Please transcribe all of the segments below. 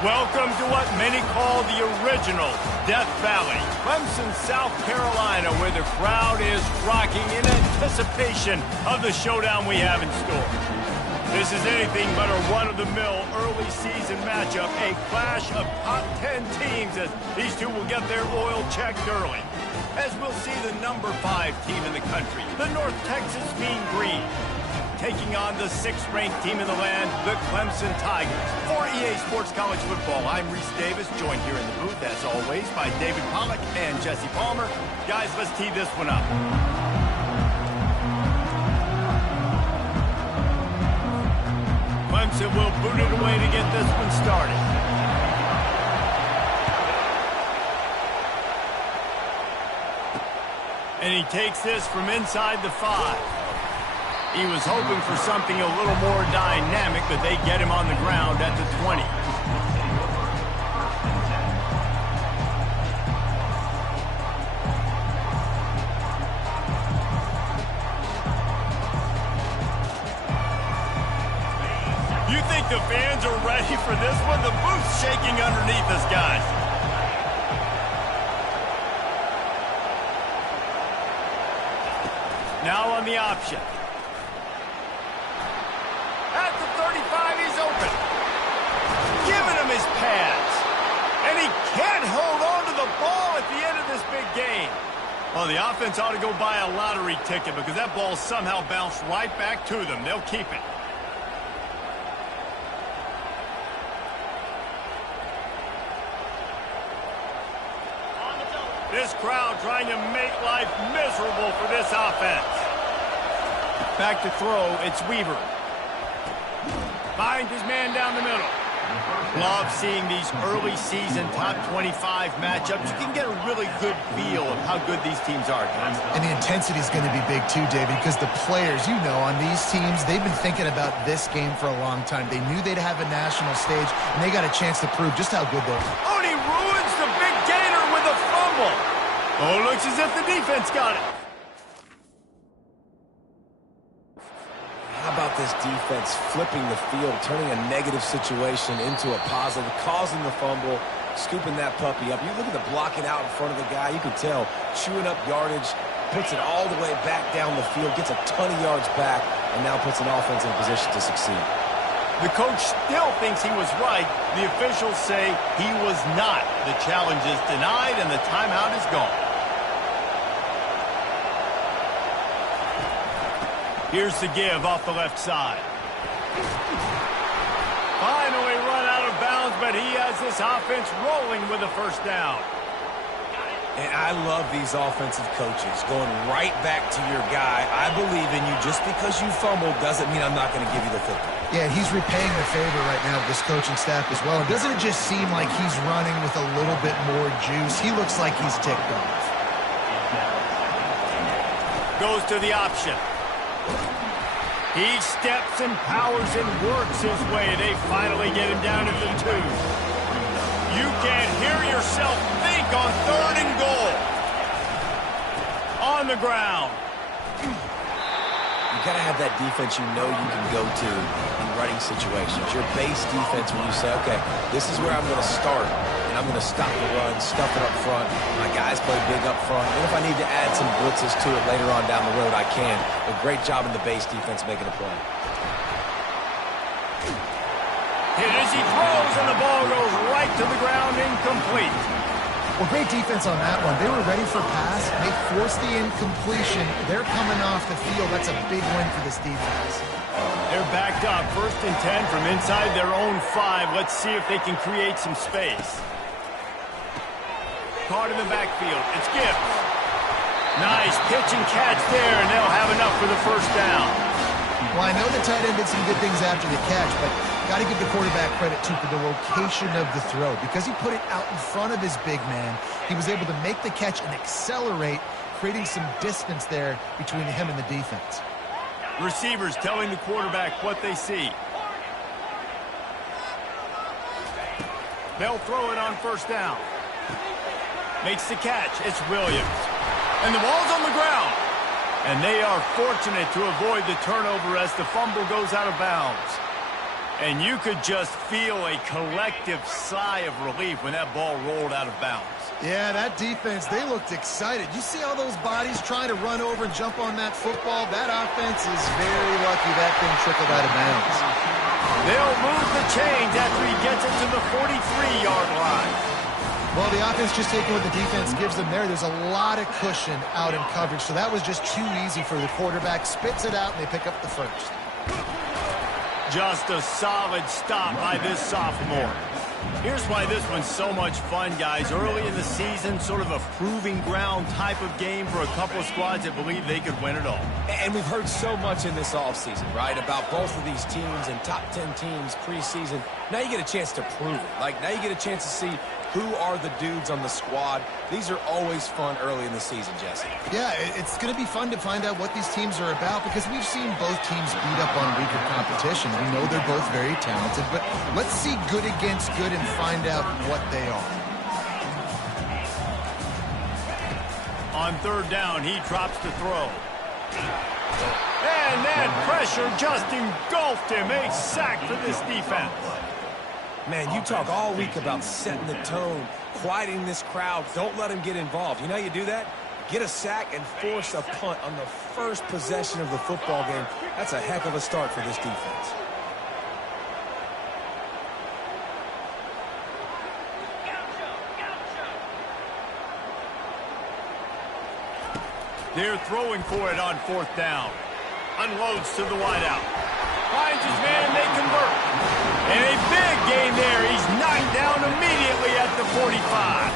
Welcome to what many call the original Death Valley, Clemson, South Carolina, where the crowd is rocking in anticipation of the showdown we have in store. This is anything but a run-of-the-mill early season matchup, a clash of top 10 teams as these two will get their oil checked early. As we'll see the number 5 team in the country, the North Texas Mean Green, taking on the 6th-ranked team in the land, the Clemson Tigers. For EA Sports College Football, I'm Reese Davis, joined here in the booth, as always, by David Pollack and Jesse Palmer. Guys, let's tee this one up. Clemson will boot it away to get this one started. And he takes this from inside the 5. He was hoping for something a little more dynamic, but they get him on the ground at the 20. You think the fans are ready for this one? The booth's shaking underneath us, guys. Now on the option. At the 35, he's open. Giving him his pads. And he can't hold on to the ball at the end of this big game. Well, the offense ought to go buy a lottery ticket because that ball somehow bounced right back to them. They'll keep it. This crowd trying to make life miserable for this offense. Back to throw, it's Weaver. Finds his man down the middle. Love seeing these early season top 25 matchups. You can get a really good feel of how good these teams are, guys. And the intensity is going to be big too, David, because the players, you know, on these teams, they've been thinking about this game for a long time. They knew they'd have a national stage, and they got a chance to prove just how good they are. Oh, and he ruins the big gainer with a fumble. Oh, looks as if the defense got it. How about this defense flipping the field, turning a negative situation into a positive, causing the fumble, scooping that puppy up. You look at the blocking out in front of the guy, you can tell, chewing up yardage, puts it all the way back down the field, gets a ton of yards back, and now puts an offense in position to succeed. The coach still thinks he was right. The officials say he was not. The challenge is denied, and the timeout is gone. Here's the give off the left side. Finally run out of bounds, but he has this offense rolling with a first down. And I love these offensive coaches going right back to your guy. I believe in you. Just because you fumbled doesn't mean I'm not going to give you the football. Yeah, he's repaying the favor right now of this coaching staff as well. And doesn't it just seem like he's running with a little bit more juice? He looks like he's ticked off. Goes to the option. He steps and powers and works his way. They finally get him down to the 2. You can hear yourself think on 3rd and goal. On the ground. You got to have that defense you know you can go to in running situations. Your base defense when you say, okay, this is where I'm going to start, and I'm going to stop the run, stuff it up front. My guys play big up front. And if I need to add some blitzes to it later on down the road, I can. A great job in the base defense making a play. Hit as he throws, and the ball goes right to the ground, incomplete. Well, great defense on that one. They were ready for pass. They forced the incompletion. They're coming off the field. That's a big win for this defense. They're backed up. 1st and 10 from inside their own 5. Let's see if they can create some space. Caught in the backfield. It's Gibbs. Nice pitch and catch there, and they'll have enough for the first down. Well, I know the tight end did some good things after the catch, but got to give the quarterback credit, too, for the location of the throw. Because he put it out in front of his big man, he was able to make the catch and accelerate, creating some distance there between him and the defense. Receivers telling the quarterback what they see. They'll throw it on 1st down. Makes the catch. It's Williams. And the ball's on the ground. And they are fortunate to avoid the turnover as the fumble goes out of bounds. And you could just feel a collective sigh of relief when that ball rolled out of bounds. Yeah, that defense, they looked excited. You see all those bodies trying to run over and jump on that football? That offense is very lucky that thing trickled out of bounds. They'll move the chains after he gets it to the 43-yard line. Well, the offense just taking what the defense gives them there. There's a lot of cushion out in coverage, so that was just too easy for the quarterback. Spits it out, and they pick up the first. Just a solid stop by this sophomore. Here's why this one's so much fun, guys. Early in the season, sort of a proving ground type of game for a couple of squads that believe they could win it all. And we've heard so much in this offseason, right, about both of these teams and top 10 teams preseason. Now you get a chance to prove it. Like, now you get a chance to see who are the dudes on the squad. These are always fun early in the season, Jesse. Yeah, it's going to be fun to find out what these teams are about because we've seen both teams beat up on weaker competition. We know they're both very talented, but let's see good against good and find out what they are. On third down, he drops to throw. And that pressure just engulfed him. A sack for this defense. Man, you talk all week about setting the tone, quieting this crowd. Don't let him get involved. You know how you do that? Get a sack and force a punt on the first possession of the football game. That's a heck of a start for this defense. They're throwing for it on fourth down. Unloads to the wideout. Finds his man, they convert. And a big gain there. He's knocked down immediately at the 45.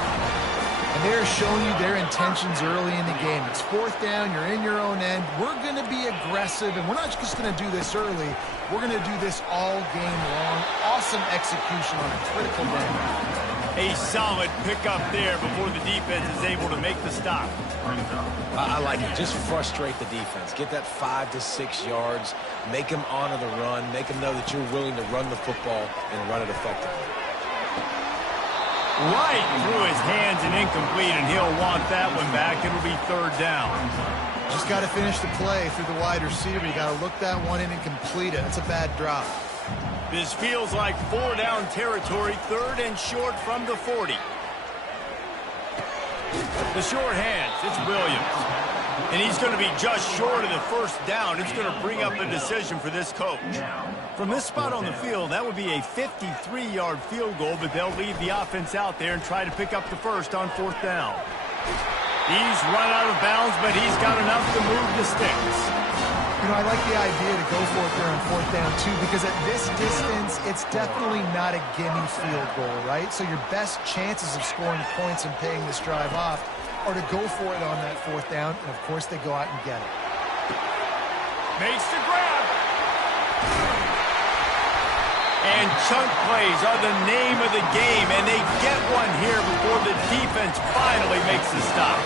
And they're showing you their intentions early in the game. It's fourth down, you're in your own end. We're going to be aggressive, and we're not just going to do this early. We're going to do this all game long. Awesome execution on a critical down. A solid pickup there before the defense is able to make the stop. I like it. Just frustrate the defense. Get that 5 to 6 yards. Make them honor the run. Make them know that you're willing to run the football and run it effectively. Right through his hands and incomplete, and he'll want that one back. It'll be third down. Just got to finish the play through the wide receiver. You got to look that one in and complete it. That's a bad drop. This feels like 4-down territory, third and short from the 40. The short hands, it's Williams. And he's going to be just short of the first down. It's going to bring up a decision for this coach. From this spot on the field, that would be a 53-yard field goal, but they'll leave the offense out there and try to pick up the first on fourth down. He's run out of bounds, but he's got enough to move the sticks. You know, I like the idea to go for it there on fourth down, too, because at this distance, it's definitely not a gimme field goal, right? So your best chances of scoring points and paying this drive off are to go for it on that fourth down, and, of course, they go out and get it. Makes the grab. And chunk plays are the name of the game, and they get one here before the defense finally makes the stop.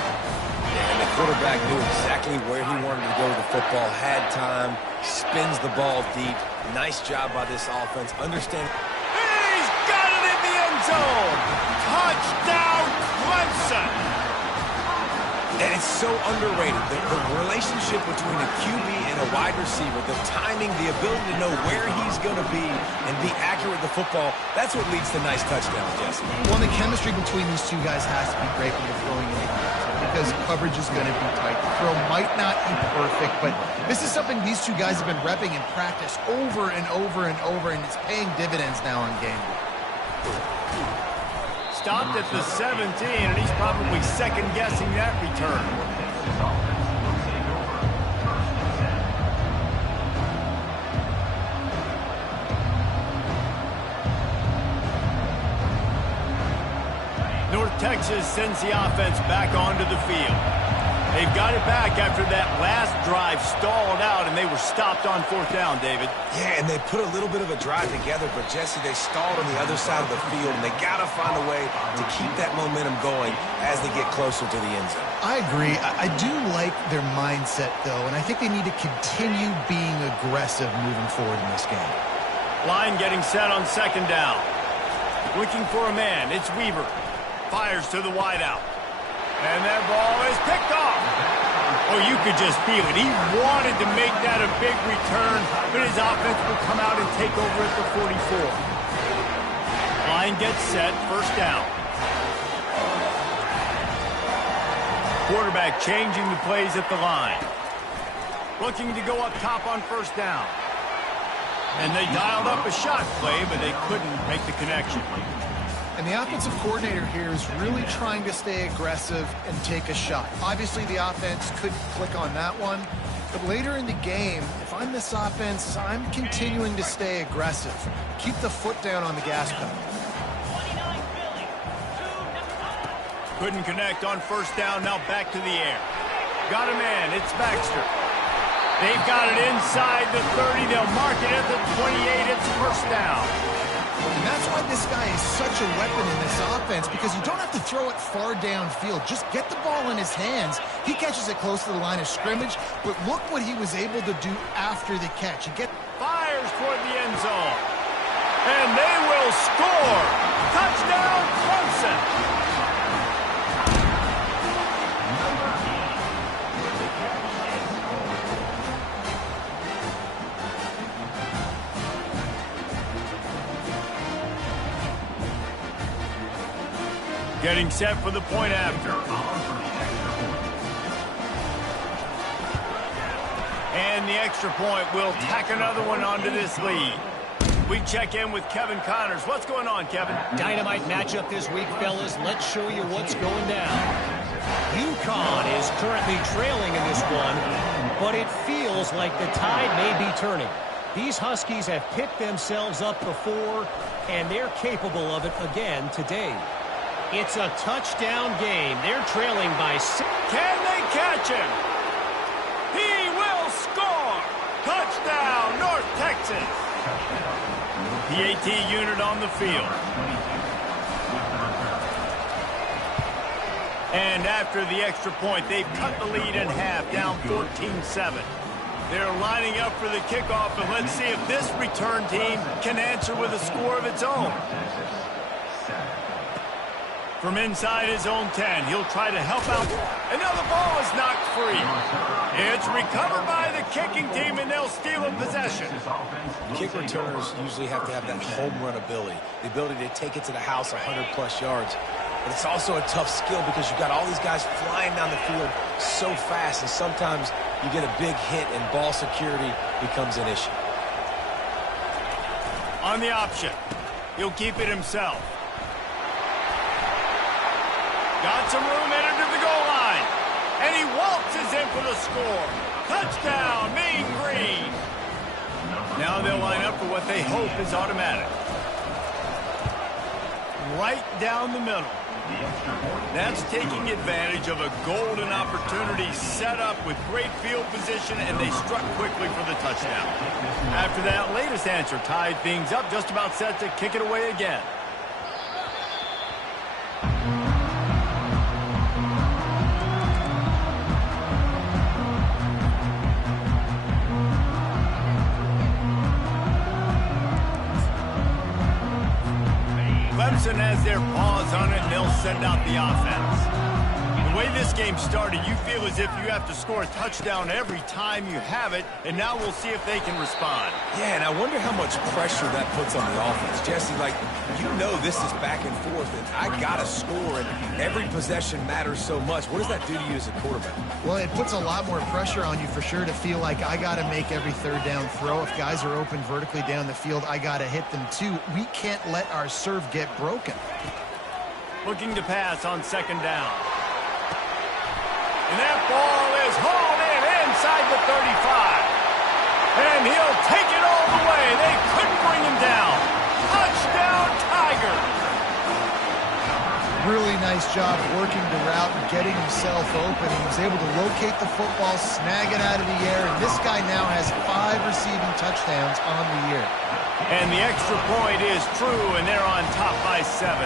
And the quarterback knew exactly where he wanted to go with the football, had time, spins the ball deep. Nice job by this offense. Understand. And he's got it in the end zone. Touchdown, Clemson. And it's so underrated. The relationship between a QB and a wide receiver, the timing, the ability to know where he's going to be and be accurate with the football, that's what leads to nice touchdowns, Jesse. Well, the chemistry between these two guys has to be great when you're throwing in because coverage is going to be tight. The throw might not be perfect, but this is something these two guys have been repping in practice over and over and over, and it's paying dividends now on game day. Stopped at the 17, and he's probably second-guessing that return. North Texas sends the offense back onto the field. They've got it back after that last drive stalled out, and they were stopped on fourth down, David. Yeah, and they put a little bit of a drive together, but, Jesse, they stalled on the other side of the field, and they got to find a way to keep that momentum going as they get closer to the end zone. I agree. I do like their mindset, though, and I think they need to continue being aggressive moving forward in this game. Line getting set on second down. Looking for a man. It's Weaver. Fires to the wideout. And that ball is picked off. Oh, you could just feel it. He wanted to make that a big return, but his offense would come out and take over at the 44. Line gets set, first down. Quarterback changing the plays at the line. Looking to go up top on first down. And they dialed up a shot play, but they couldn't make the connection. And the offensive coordinator here is really trying to stay aggressive and take a shot. Obviously, the offense couldn't click on that one. But later in the game, if I'm this offense, I'm continuing to stay aggressive. Keep the foot down on the gas pedal. Couldn't connect on first down, now back to the air. Got a man, it's Baxter. They've got it inside the 30. They'll mark it at the 28. It's first down. And that's why this guy is such a weapon in this offense, because you don't have to throw it far downfield. Just get the ball in his hands. He catches it close to the line of scrimmage, but look what he was able to do after the catch. Fires toward the end zone. And they will score. Touchdown, Clemson. Getting set for the point after. And the extra point will tack another one onto this lead. We check in with Kevin Connors. What's going on, Kevin? Dynamite matchup this week, fellas. Let's show you what's going down. UConn is currently trailing in this one, but it feels like the tide may be turning. These Huskies have picked themselves up before, and they're capable of it again today. It's a touchdown game. They're trailing by 6. Can they catch him? He will score! Touchdown, North Texas! The AT unit on the field. And after the extra point, they've cut the lead in half, down 14-7. They're lining up for the kickoff, and let's see if this return team can answer with a score of its own. From inside his own 10, he'll try to help out. Another ball is knocked free. It's recovered by the kicking team, and they'll steal a possession. Kick returners usually have to have that home run ability, the ability to take it to the house 100-plus yards. But it's also a tough skill because you've got all these guys flying down the field so fast, and sometimes you get a big hit and ball security becomes an issue. On the option, he'll keep it himself. Got some room, entered to the goal line. And he waltzes in for the score. Touchdown, Mean Green. Now they'll line up for what they hope is automatic. Right down the middle. That's taking advantage of a golden opportunity set up with great field position, and they struck quickly for the touchdown. After that latest answer tied things up, just about set to kick it away again. Clemson has their paws on it, and they'll send out the offense. The way this game started, you feel as if you have to score a touchdown every time you have it, and now we'll see if they can respond. Yeah, and I wonder how much pressure that puts on the offense. Jesse, like, you know this is back and forth, and I got to score, and every possession matters so much. What does that do to you as a quarterback? Well, it puts a lot more pressure on you for sure to feel like I got to make every third down throw. If guys are open vertically down the field, I got to hit them too. We can't let our serve get broken. Looking to pass on second down. And that ball is hauled in inside the 35. And he'll take it all the way. They couldn't bring him down. Touchdown, Tigers. Really nice job working the route and getting himself open. He was able to locate the football, snag it out of the air, and this guy now has 5 receiving touchdowns on the year. And the extra point is true, and they're on top by 7.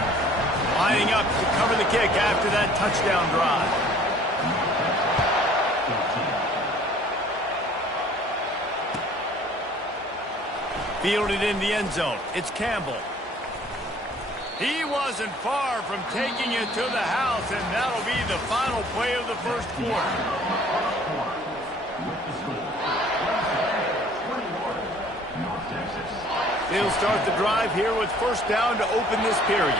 Lining up to cover the kick after that touchdown drive. Fielded in the end zone. It's Campbell. He wasn't far from taking it to the house, and that'll be the final play of the first quarter. He'll start the drive here with first down to open this period.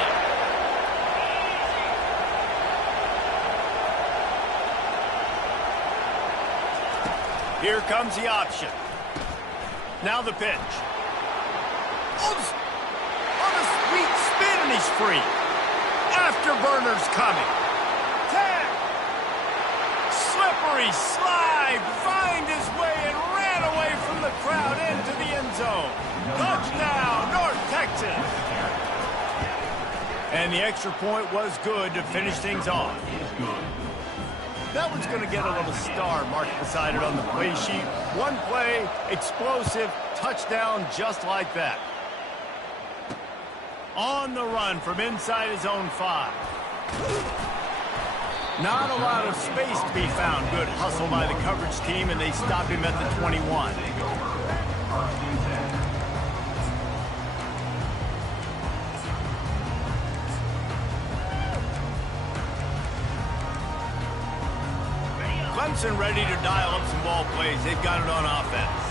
Here comes the option. Now the pitch. Oh, on a sweet spin, and he's free. Afterburner's coming. Tag. Slippery slide. Find his way and ran away from the crowd into the end zone. Touchdown, North Texas. And the extra point was good to finish things off. That one's going to get a little star marked beside it on the play sheet. One play, explosive, touchdown just like that. On the run from inside his own 5. Not a lot of space to be found. Good hustle by the coverage team, and they stop him at the 21. Clemson ready to dial up some ball plays. They've got it on offense.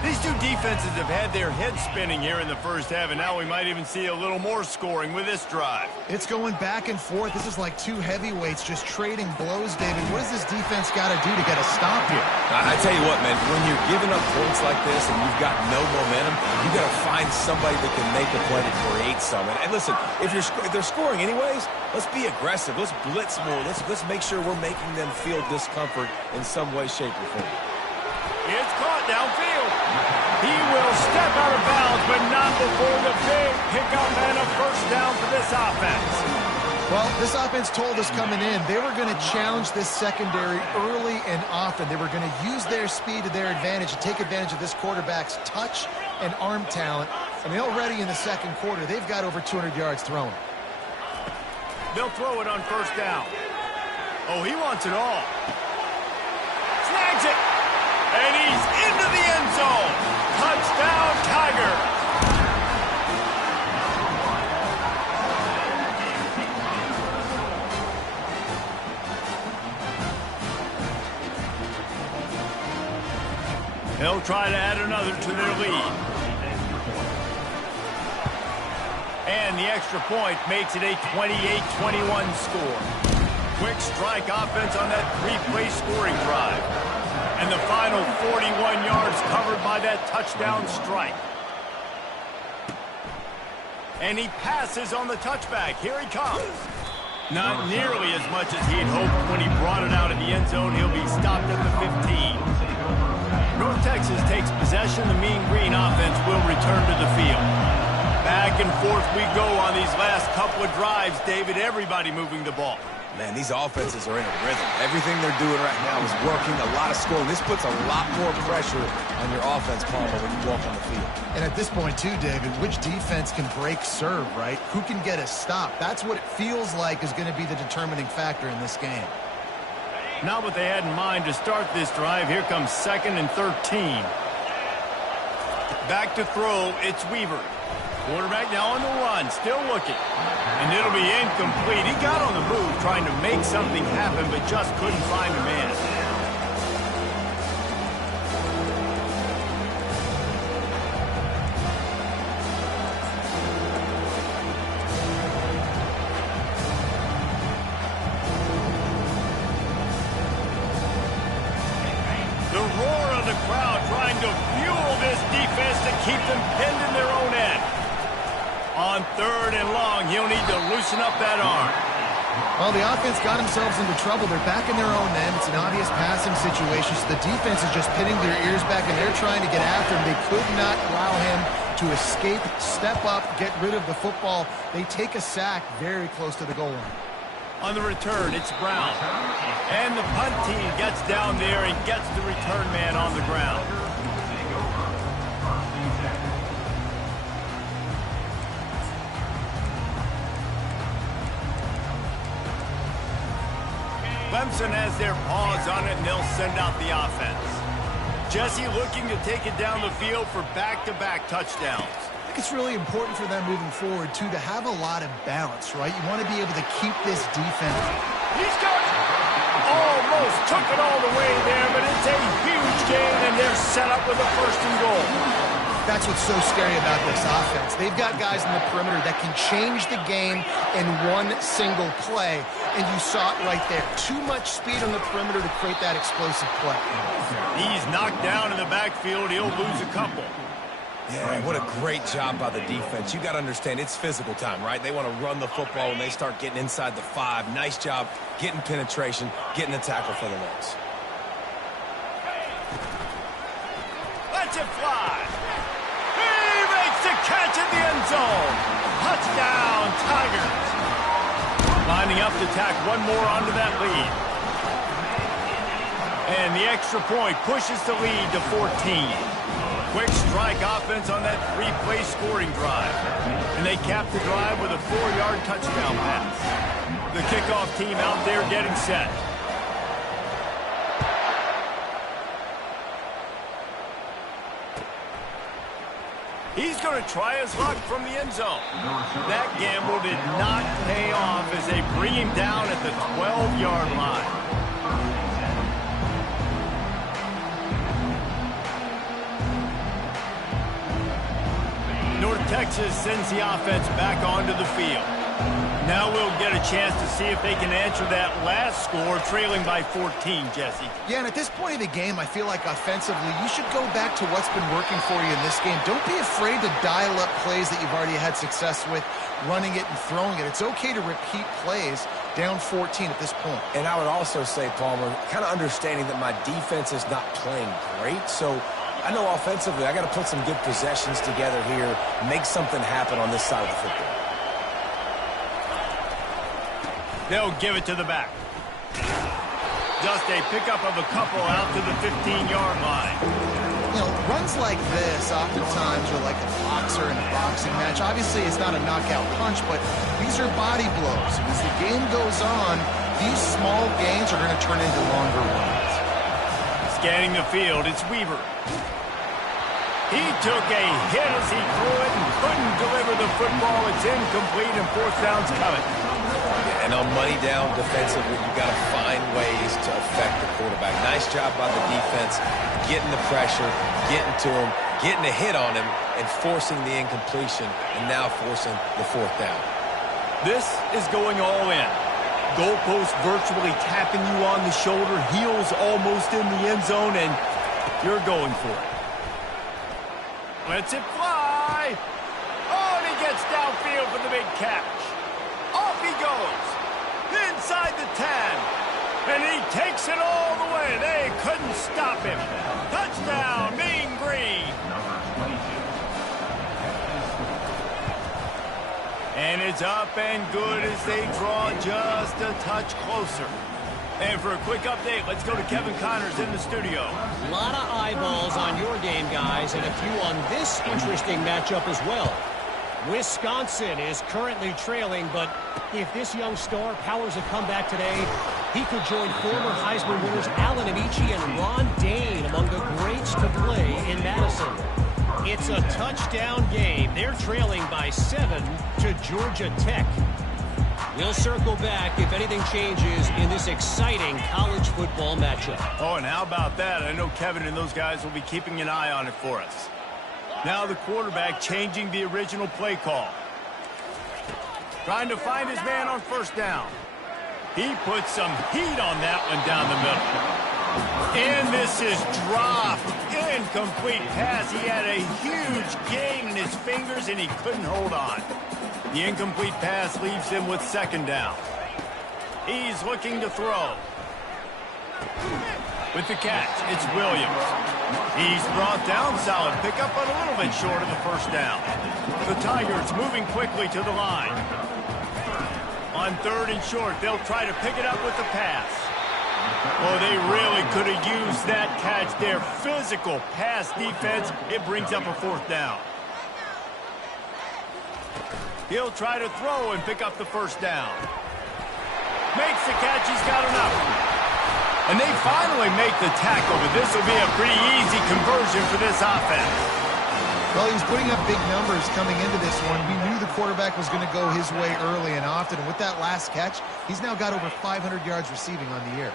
These two defenses have had their heads spinning here in the first half, and now we might even see a little more scoring with this drive. It's going back and forth. This is like two heavyweights just trading blows, David. What does this defense got to do to get a stop here? I tell you what, man, when you're giving up points like this and you've got no momentum, you got to find somebody that can make a play to create some. And listen, if they're scoring anyways, let's be aggressive. Let's blitz more. Let's make sure we're making them feel discomfort in some way, shape, or form. It's caught downfield. He will step out of bounds, but not before the big pickup and a first down for this offense. Well, this offense told us coming in they were going to challenge this secondary early and often. They were going to use their speed to their advantage and take advantage of this quarterback's touch and arm talent. I mean, already in the second quarter, they've got over 200 yards throwing. They'll throw it on first down. Oh, he wants it all. Snags it. And he's into the end zone. Touchdown, Tiger. They'll try to add another to their lead. And the extra point makes it a 28-21 score. Quick strike offense on that three-play scoring drive. And the final 41 yards covered by that touchdown strike. And he passes on the touchback. Here he comes. Not nearly as much as he had hoped when he brought it out of the end zone. He'll be stopped at the 15. North Texas takes possession. The Mean Green offense will return to the field. Back and forth we go on these last couple of drives, David. Everybody moving the ball. Man, these offenses are in a rhythm. Everything they're doing right now is working, a lot of scoring. This puts a lot more pressure on your offense, Palmer, when you walk on the field. And at this point, too, David, which defense can break serve, right? Who can get a stop? That's what it feels like is going to be the determining factor in this game. Not what they had in mind to start this drive. Here comes 2nd and 13. Back to throw, it's Weaver. Quarterback now on the run, still looking. And it'll be incomplete. He got on the move trying to make something happen, but just couldn't find a man. The roar of the crowd trying to fuel this defense to keep them pinned in their own end. On 3rd and long, he'll need to loosen up that arm. Well, the offense got themselves into trouble. They're back in their own end. It's an obvious passing situation, so the defense is just pinning their ears back, and they're trying to get after him. They could not allow him to escape, step up, get rid of the football. They take a sack very close to the goal line. On the return, it's Brown. And the punt team gets down there and gets the return man on the ground. Clemson has their paws on it, and they'll send out the offense. Jesse looking to take it down the field for back-to-back touchdowns. I think it's really important for them moving forward, too, to have a lot of balance, right? You want to be able to keep this defense. He's got it. Almost took it all the way there, but it's a huge gain, and they're set up with a 1st and goal. That's what's so scary about this offense. They've got guys in the perimeter that can change the game in one single play, and you saw it right there. Too much speed on the perimeter to create that explosive play. He's knocked down in the backfield. He'll lose a couple. Yeah, what a great job by the defense. You got to understand, it's physical time, right? They want to run the football when they start getting inside the 5. Nice job getting penetration, getting the tackle for the loss. Let's it fly. He makes the catch in the end zone. Touchdown, Tigers. Lining up to tack one more onto that lead. And the extra point pushes the lead to 14. Quick strike offense on that 3-play scoring drive. And they cap the drive with a 4-yard touchdown pass. The kickoff team out there getting set. He's going to try his luck from the end zone. That gamble did not pay off as they bring him down at the 12-yard line. North Texas sends the offense back onto the field. Now we'll get a chance to see if they can answer that last score, trailing by 14, Jesse. Yeah, and at this point of the game, I feel like offensively, you should go back to what's been working for you in this game. Don't be afraid to dial up plays that you've already had success with, running it and throwing it. It's okay to repeat plays down 14 at this point. And I would also say, Palmer, kind of understanding that my defense is not playing great, so I know offensively I got to put some good possessions together here, make something happen on this side of the football. They'll give it to the back. Just a pickup of a couple out to the 15-yard line. You know, runs like this oftentimes are like a boxer in a boxing match. Obviously, it's not a knockout punch, but these are body blows. And as the game goes on, these small gains are going to turn into longer ones. Scanning the field, it's Weaver. He took a hit as he threw it and couldn't deliver the football. It's incomplete and 4th down's coming. And on money down defensively, you got to find ways to affect the quarterback. Nice job by the defense, getting the pressure, getting to him, getting a hit on him, and forcing the incompletion, and now forcing the 4th down. This is going all in. Goalpost virtually tapping you on the shoulder, heels almost in the end zone, and you're going for it. Lets it fly. Oh, and he gets downfield for the big catch. Off he goes. Inside the 10. And he takes it all the way. They couldn't stop him. Touchdown, Mean Green. And it's up and good as they draw just a touch closer. And for a quick update, let's go to Kevin Connors in the studio. A lot of eyeballs on your game, guys, and a few on this interesting matchup as well. Wisconsin is currently trailing, but if this young star powers a comeback today, he could join former Heisman winners Allen Amici and Ron Dane among the greats to play in Madison. It's a touchdown game. They're trailing by 7 to Georgia Tech. We'll circle back if anything changes in this exciting college football matchup. Oh, and how about that? I know Kevin and those guys will be keeping an eye on it for us. Now the quarterback changing the original play call. Trying to find his man on 1st down. He puts some heat on that one down the middle. And this is dropped. Incomplete pass. He had a huge gain in his fingers and he couldn't hold on. The incomplete pass leaves him with 2nd down. He's looking to throw. With the catch, it's Williams. He's brought down, solid pickup, but a little bit short of the 1st down. The Tigers moving quickly to the line. On 3rd and short, they'll try to pick it up with the pass. Oh, they really could have used that catch there. Physical pass defense. It brings up a 4th down. He'll try to throw and pick up the 1st down. Makes the catch. He's got enough. And they finally make the tackle, but this will be a pretty easy conversion for this offense. Well, he was putting up big numbers coming into this one. We knew the quarterback was going to go his way early and often. And with that last catch, he's now got over 500 yards receiving on the year.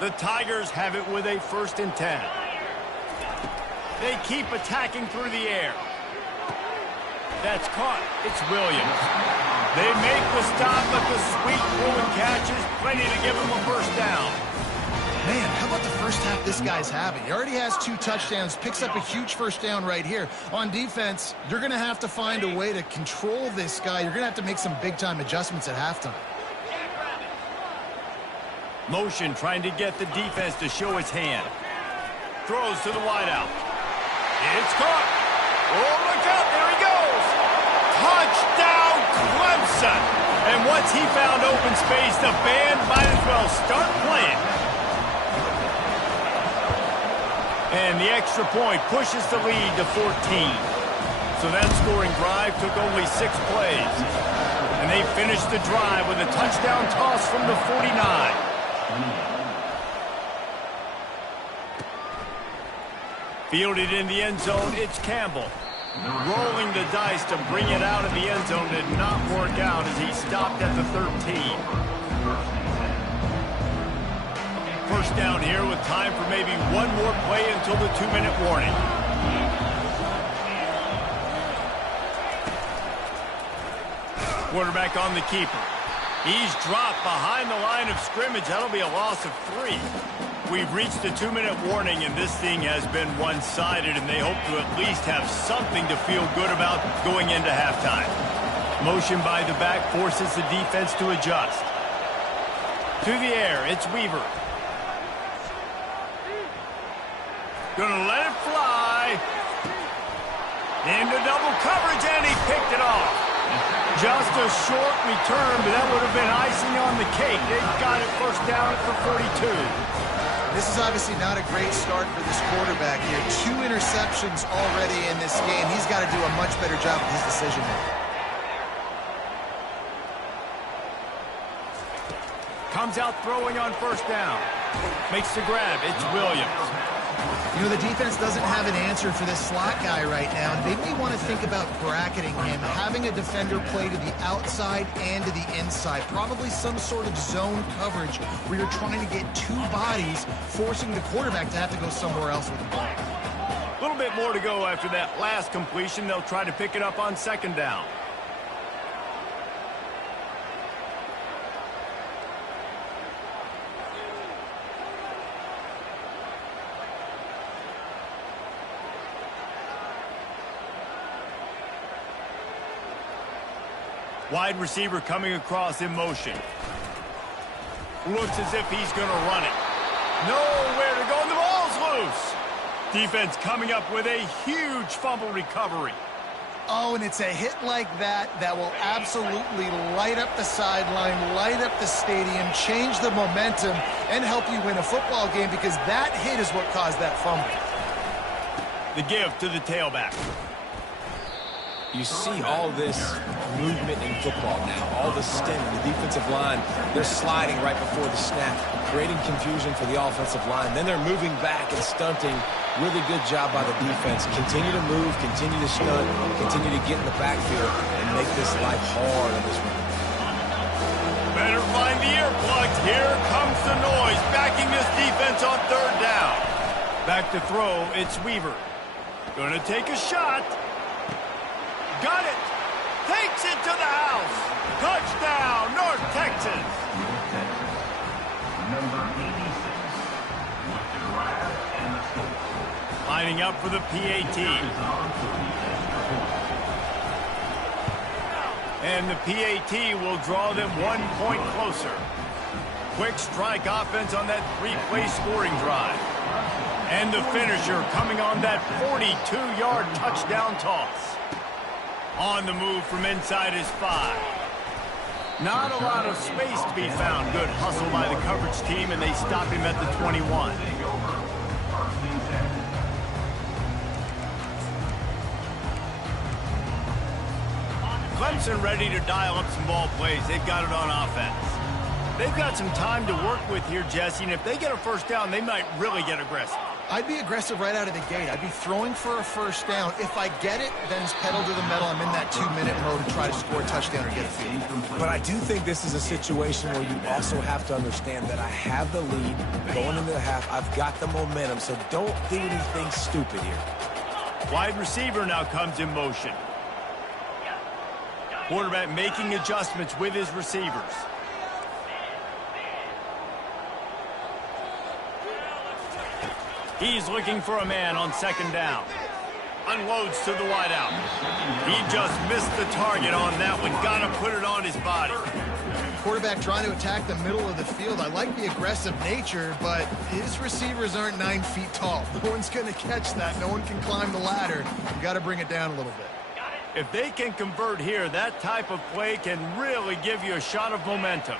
The Tigers have it with a 1st and 10. They keep attacking through the air. That's caught. It's Williams. They make the stop, but the sweet throw and catch is plenty to give them a first down. Man, how about the first half this guy's having? He already has 2 touchdowns, picks up a huge first down right here. On defense, you're going to have to find a way to control this guy. You're going to have to make some big-time adjustments at halftime. Motion trying to get the defense to show his hand. Throws to the wideout. It's caught. Oh, look out. There he goes. Touchdown, Clemson. And once he found open space, the band might as well start playing. And the extra point pushes the lead to 14. So that scoring drive took only 6 plays. And they finished the drive with a touchdown toss from the 49. Fielded in the end zone, it's Campbell. Rolling the dice to bring it out of the end zone did not work out as he stopped at the 13. First down here with time for maybe one more play until the 2-minute warning. Quarterback on the keeper. He's dropped behind the line of scrimmage. That'll be a loss of 3. We've reached the 2-minute warning, and this thing has been one-sided, and they hope to at least have something to feel good about going into halftime. Motion by the back forces the defense to adjust. To the air, it's Weaver. Gonna let it fly. Into double coverage, and he picked it off. Just a short return, but that would have been icing on the cake. They've got it first down at the 42. This is obviously not a great start for this quarterback here. 2 interceptions already in this game. He's got to do a much better job with his decision-making. Comes out throwing on first down. Makes the grab. It's Williams. You know, the defense doesn't have an answer for this slot guy right now. They may want to think about bracketing him, having a defender play to the outside and to the inside. Probably some sort of zone coverage where you're trying to get 2 bodies, forcing the quarterback to have to go somewhere else with the ball. A little bit more to go after that last completion. They'll try to pick it up on second down. Wide receiver coming across in motion. Looks as if he's going to run it. Nowhere to go, and the ball's loose. Defense coming up with a huge fumble recovery. Oh, and it's a hit like that that will absolutely light up the sideline, light up the stadium, change the momentum, and help you win a football game, because that hit is what caused that fumble. The give to the tailback. You see all this movement in football now, all the stemming, the defensive line, they're sliding right before the snap, creating confusion for the offensive line. Then they're moving back and stunting. Really good job by the defense. Continue to move, continue to stunt, continue to get in the backfield and make this life hard on this one. Better find the earplugs. Here comes the noise, backing this defense on third down. Back to throw, it's Weaver. Gonna take a shot. Got it. Takes it to the house. Touchdown, North Texas. Lining up for the PAT. And the PAT will draw them 1 point closer. Quick strike offense on that 3-play scoring drive. And the finisher coming on that 42-yard touchdown toss. On the move from inside his 5. Not a lot of space to be found. Good hustle by the coverage team, and they stop him at the 21. Clemson ready to dial up some ball plays. They've got it on offense. They've got some time to work with here, Jesse, and if they get a first down, they might really get aggressive. I'd be aggressive right out of the gate. I'd be throwing for a first down. If I get it, then it's pedal to the metal. I'm in that 2-minute mode to try to score a touchdown or get a field. But I do think this is a situation where you also have to understand that I have the lead going into the half. I've got the momentum, so don't do anything stupid here. Wide receiver now comes in motion. Quarterback making adjustments with his receivers. He's looking for a man on second down. Unloads to the wideout. He just missed the target on that one. Got to put it on his body. Quarterback trying to attack the middle of the field. I like the aggressive nature, but his receivers aren't 9 feet tall. No one's going to catch that. No one can climb the ladder. You've got to bring it down a little bit. If they can convert here, that type of play can really give you a shot of momentum.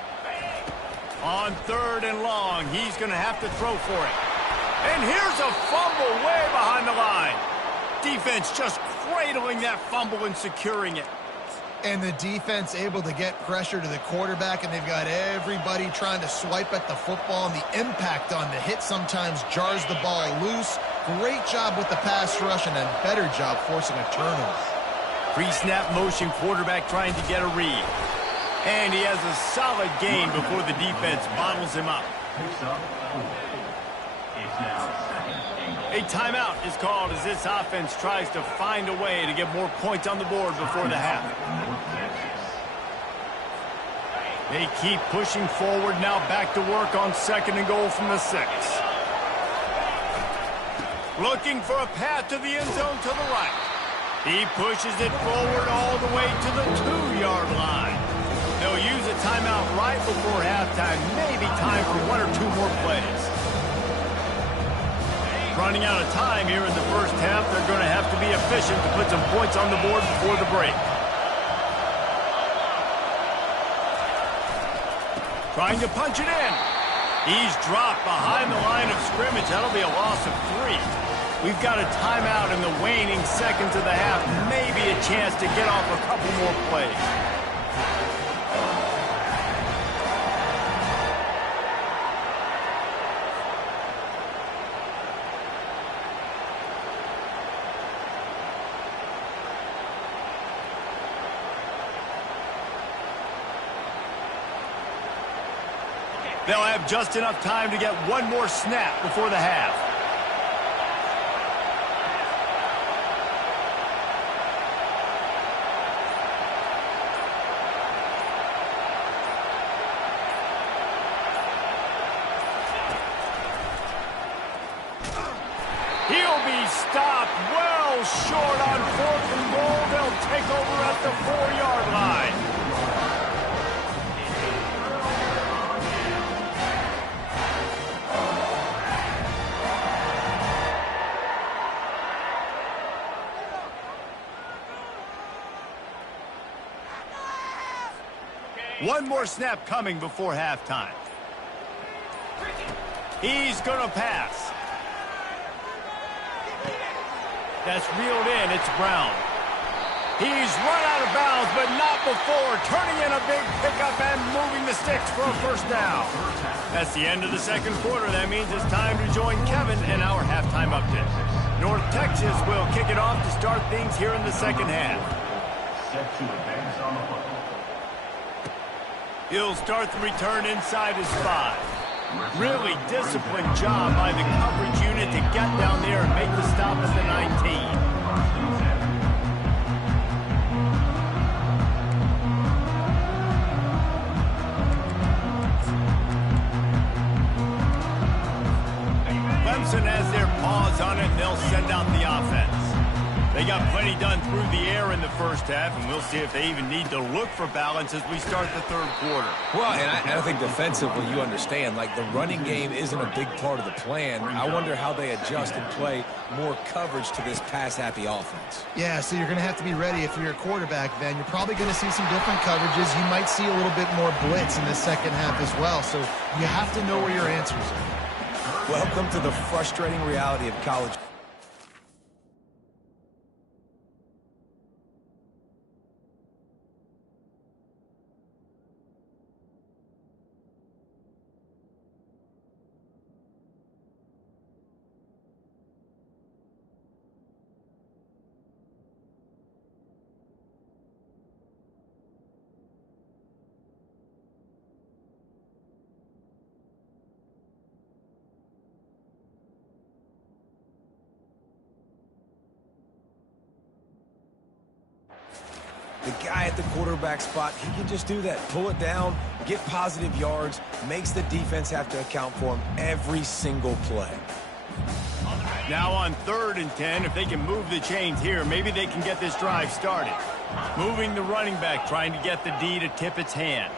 On 3rd and long, he's going to have to throw for it. And here's a fumble way behind the line. Defense just cradling that fumble and securing it. And the defense able to get pressure to the quarterback, and they've got everybody trying to swipe at the football, and the impact on the hit sometimes jars the ball loose. Great job with the pass rush, and a better job forcing a turnover. Pre-snap motion, quarterback trying to get a read. And he has a solid gain before the defense bottles him up. A timeout is called as this offense tries to find a way to get more points on the board before the half. They keep pushing forward, now back to work on 2nd and goal from the 6. Looking for a path to the end zone to the right. He pushes it forward all the way to the 2-yard line. They'll use a timeout right before halftime, maybe time for 1 or 2 more plays. Running out of time here in the first half. They're going to have to be efficient to put some points on the board before the break. Trying to punch it in. He's dropped behind the line of scrimmage. That'll be a loss of 3. We've got a timeout in the waning seconds of the half. Maybe a chance to get off a couple more plays. They'll have just enough time to get 1 more snap before the half. He'll be stopped well short on 4th and goal. They'll take over at the 4-yard line. One more snap coming before halftime. He's going to pass. That's reeled in. It's Brown. He's run out of bounds, but not before turning in a big pickup and moving the sticks for a first down. That's the end of the 2nd quarter. That means it's time to join Kevin in our halftime update. North Texas will kick it off to start things here in the 2nd half. He'll start the return inside his 5. Really disciplined job by the coverage unit to get down there and make the stop at the 19. Clemson has their paws on it, and they'll send out the offense. They got plenty done through the air in the first half, and we'll see if they even need to look for balance as we start the 3rd quarter. Well, and I think defensively, you understand, like the running game isn't a big part of the plan. I wonder how they adjust and play more coverage to this pass-happy offense. Yeah, so you're going to have to be ready if you're a quarterback then. You're probably going to see some different coverages. You might see a little bit more blitz in the 2nd half as well, so you have to know where your answers are. Welcome to the frustrating reality of college. The guy at the quarterback spot, he can just do that. Pull it down, get positive yards, makes the defense have to account for him every single play. Now on 3rd and 10, if they can move the chains here, maybe they can get this drive started. Moving the running back, trying to get the D to tip its hand.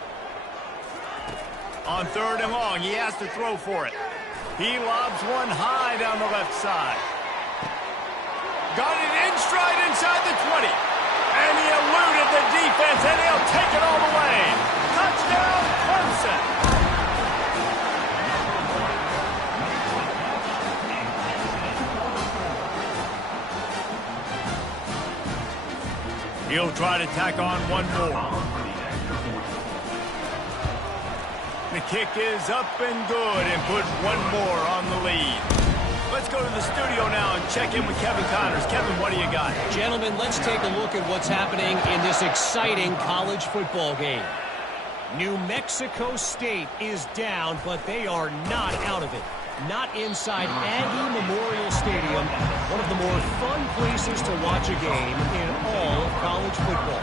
On 3rd and long, he has to throw for it. He lobs one high down the left side. Got it in stride inside the 20. And he eluded the defense, and he'll take it all the way. Touchdown, Clemson. He'll try to tack on one more. The kick is up and good and put one more on the lead. Let's go to the studio now and check in with Kevin Connors. Kevin, what do you got? Gentlemen, let's take a look at what's happening in this exciting college football game. New Mexico State is down, but they are not out of it. Not inside Aggie Memorial Stadium, one of the more fun places to watch a game in all of college football.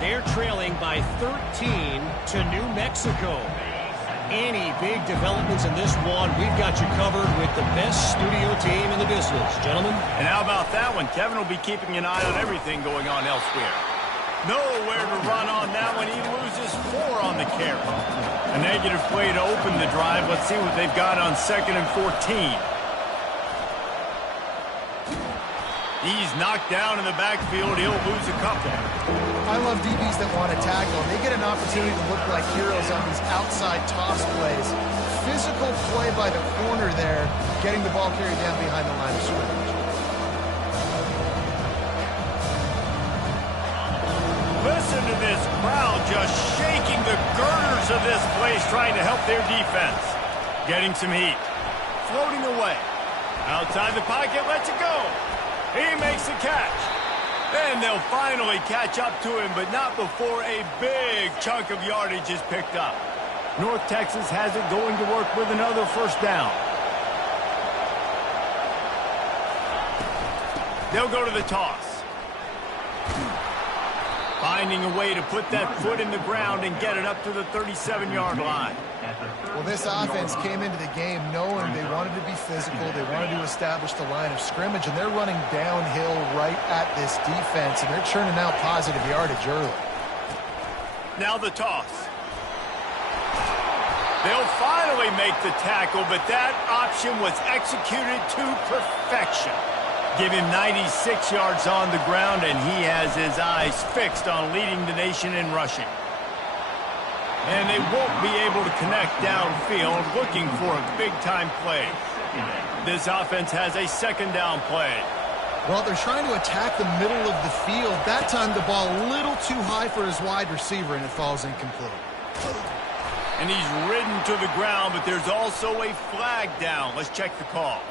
They're trailing by 13 to New Mexico. Any big developments in this one, we've got you covered with the best studio team in the business, gentlemen. And how about that one? Kevin will be keeping an eye on everything going on elsewhere. Nowhere to run on that one. He loses 4 on the carry. A negative play to open the drive. Let's see what they've got on 2nd and 14. He's knocked down in the backfield. He'll lose a couple. I love DBs that want to tackle. They get an opportunity to look like heroes on these outside toss plays. Physical play by the corner there, getting the ball carried down behind the line of scrimmage. Listen to this crowd just shaking the girders of this place, trying to help their defense. Getting some heat. Floating away. Outside the pocket, lets it go. He makes the catch. Then they'll finally catch up to him, but not before a big chunk of yardage is picked up. North Texas has it going to work with another first down. They'll go to the toss. Finding a way to put that foot in the ground and get it up to the 37-yard line. Well, this offense came into the game knowing they wanted to be physical, they wanted to establish the line of scrimmage, and they're running downhill right at this defense, and they're churning out positive yardage early. Now the toss. They'll finally make the tackle, but that option was executed to perfection. Give him 96 yards on the ground, and he has his eyes fixed on leading the nation in rushing. And they won't be able to connect downfield, looking for a big-time play. This offense has a 2nd down play. Well, they're trying to attack the middle of the field. That time the ball a little too high for his wide receiver, and it falls incomplete. And he's ridden to the ground, but there's also a flag down. Let's check the call.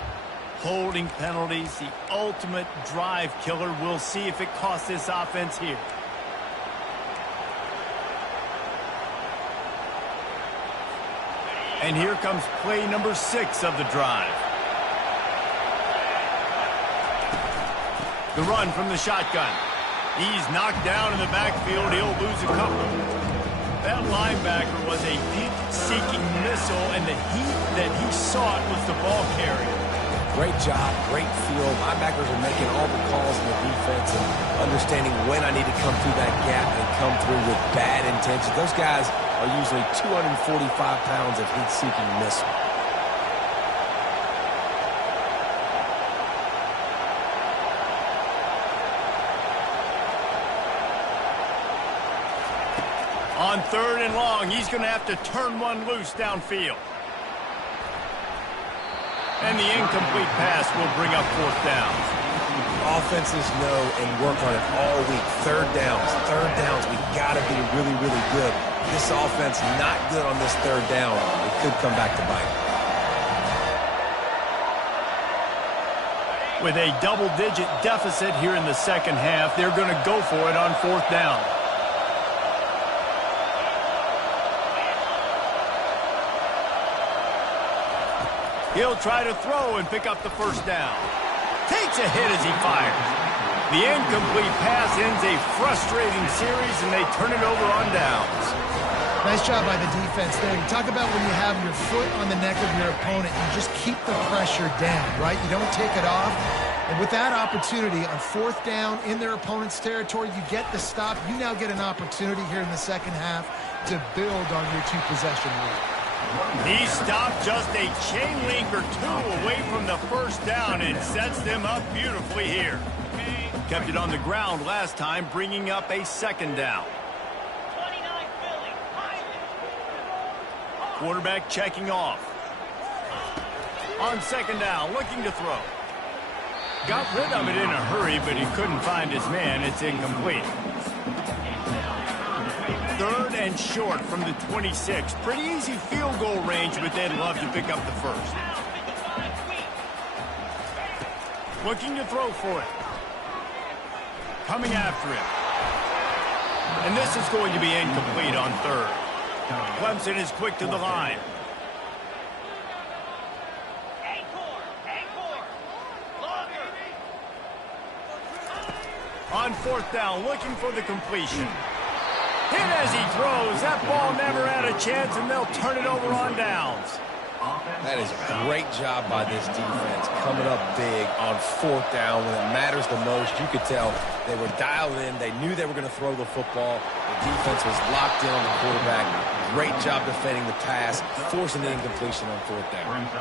Holding penalties, the ultimate drive killer. We'll see if it costs this offense here. And here comes play number 6 of the drive. The run from the shotgun. He's knocked down in the backfield. He'll lose a couple. That linebacker was a heat-seeking missile, and the heat that he sought was the ball carrier. Great job, great feel. Linebackers are making all the calls in the defense and understanding when I need to come through that gap and come through with bad intentions. Those guys are usually 245 pounds of heat-seeking missile. On 3rd and long, he's going to have to turn one loose downfield. And the incomplete pass will bring up 4th down. Offenses know and work on it all week. 3rd downs, we got to be really, really good. This offense not good on this 3rd down. It could come back to bite. With a double-digit deficit here in the 2nd half, they're going to go for it on 4th down. He'll try to throw and pick up the 1st down. Takes a hit as he fires. The incomplete pass ends a frustrating series, and they turn it over on downs. Nice job by the defense there. You talk about when you have your foot on the neck of your opponent, you just keep the pressure down, right? You don't take it off. And with that opportunity on 4th down in their opponent's territory, you get the stop. You now get an opportunity here in the second half to build on your 2-possession lead. He stopped just a chain link or 2 away from the first down and sets them up beautifully here. Kept it on the ground last time, bringing up a 2nd down. Quarterback checking off. On 2nd down, looking to throw. Got rid of it in a hurry, but he couldn't find his man. It's incomplete. 3rd and short from the 26. Pretty easy field goal range, but they'd love to pick up the first. Looking to throw for it. Coming after him. And this is going to be incomplete on 3rd. Clemson is quick to the line. On 4th down, looking for the completion. Hit as he throws. That ball never had a chance, and they'll turn it over on downs. That is a great job by this defense, coming up big on 4th down when it matters the most. You could tell they were dialed in. They knew they were going to throw the football. The defense was locked in on the quarterback. Great job defending the pass, forcing the incompletion on 4th down.